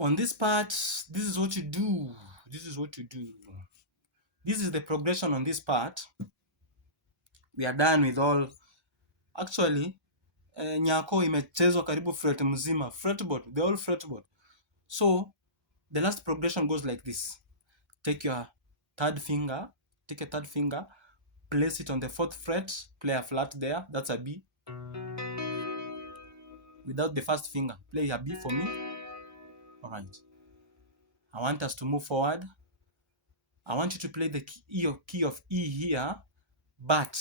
On this part, this is what you do. This is what you do. This is the progression on this part. We are done with all. Actually, Nyako imechezwa karibu fret mzima. Fretboard, the whole fretboard. So, the last progression goes like this. Take your third finger, place it on the 4th fret, play a flat there, that's a B. Without the first finger, play a B for me. Alright. I want us to move forward. I want you to play the key of E here, but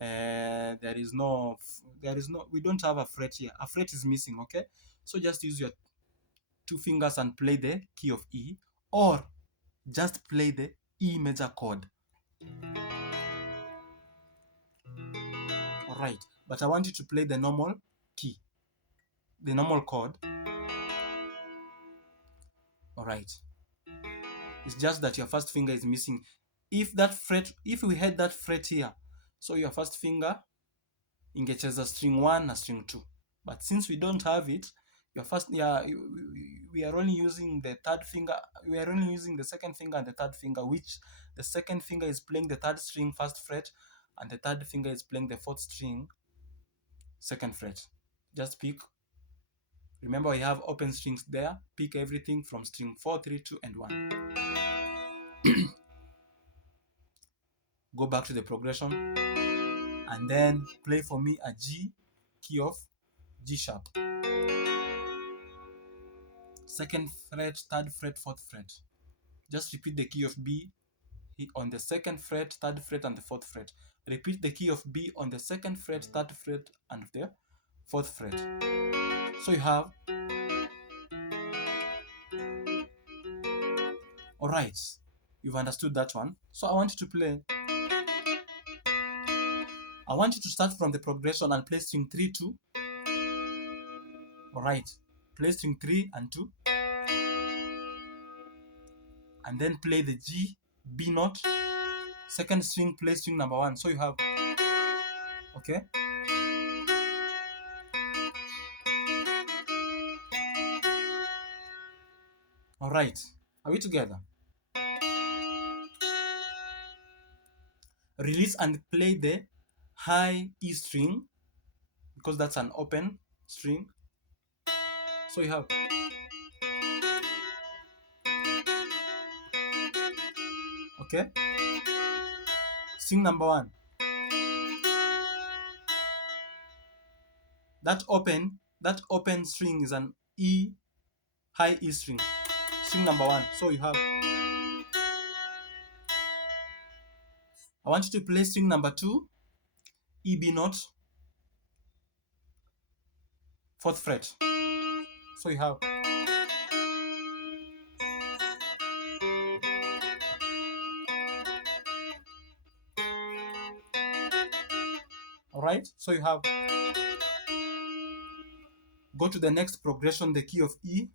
we don't have a fret here. A fret is missing, okay? So just use your 2 fingers and play the key of E, or just play the E major chord. Alright, but I want you to play the normal key, the normal chord. Alright. It's just that your first finger is missing. If we had that fret here, so your first finger ingecheza string 1 na string 2. But since we don't have it, we are only using the third finger, we are only using the second finger and the third finger, which the second finger is playing the 3rd string 1st fret, and the third finger is playing the 4th string 2nd fret. Just pick. Remember, we have open strings there. Pick everything from string 4, 3, 2, and 1. Go back to the progression, and then play for me a G, key of G sharp. 2nd fret, 3rd fret, 4th fret. Just repeat the key of B on the 2nd fret, 3rd fret, and the 4th fret. Repeat the key of B on the 2nd fret, 3rd fret, and the 4th fret. So you have. Alright, you've understood that one. So I want you to play. I want you to start from the progression and play string 3, 2. Alright, play string 3 and 2. And then play the G, B note. 2nd string, play string number 1. So you have. Okay? Alright, are we together? Release and play the high E string, because that's an open string. So you have. Okay? String number 1. That open string is an E, high E string. String number 1. So you have. I want you to play string number 2, E, B note, 4th fret. So you have. Alright, so you have. Go to the next progression, the key of E.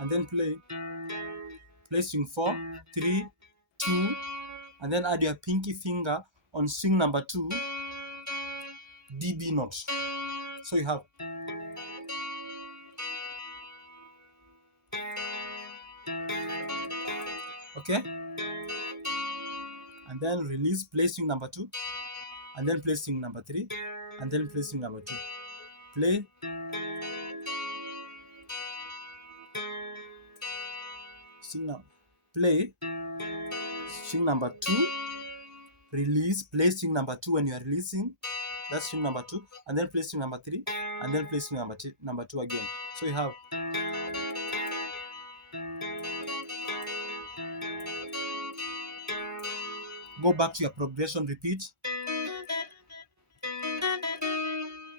And then play string 4, 3, 2, and then add your pinky finger on string number 2, D, B note. So you have. Okay? And then release, play string number 2, and then play string number 3, and then play string number 2. Play. Play string number 2, release, play string number 2 when you are releasing. That's string number 2, and then play string number 3, and then play string number 2 again. So you have. Go back to your progression, repeat.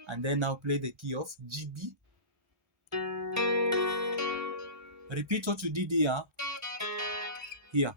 And then now play the key of G, B. Repeat what you did here. Here.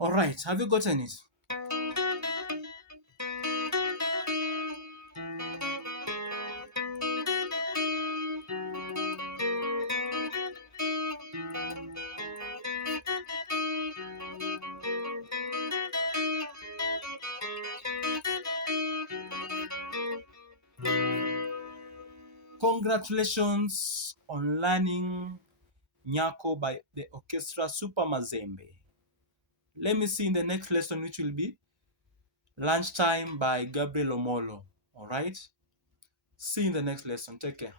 All right, have you gotten it? Congratulations on learning Nyako by the Orchestra Supa Mazembe. Let me see in the next lesson, which will be Lunchtime by Gabriel Omolo. All right? See you in the next lesson. Take care.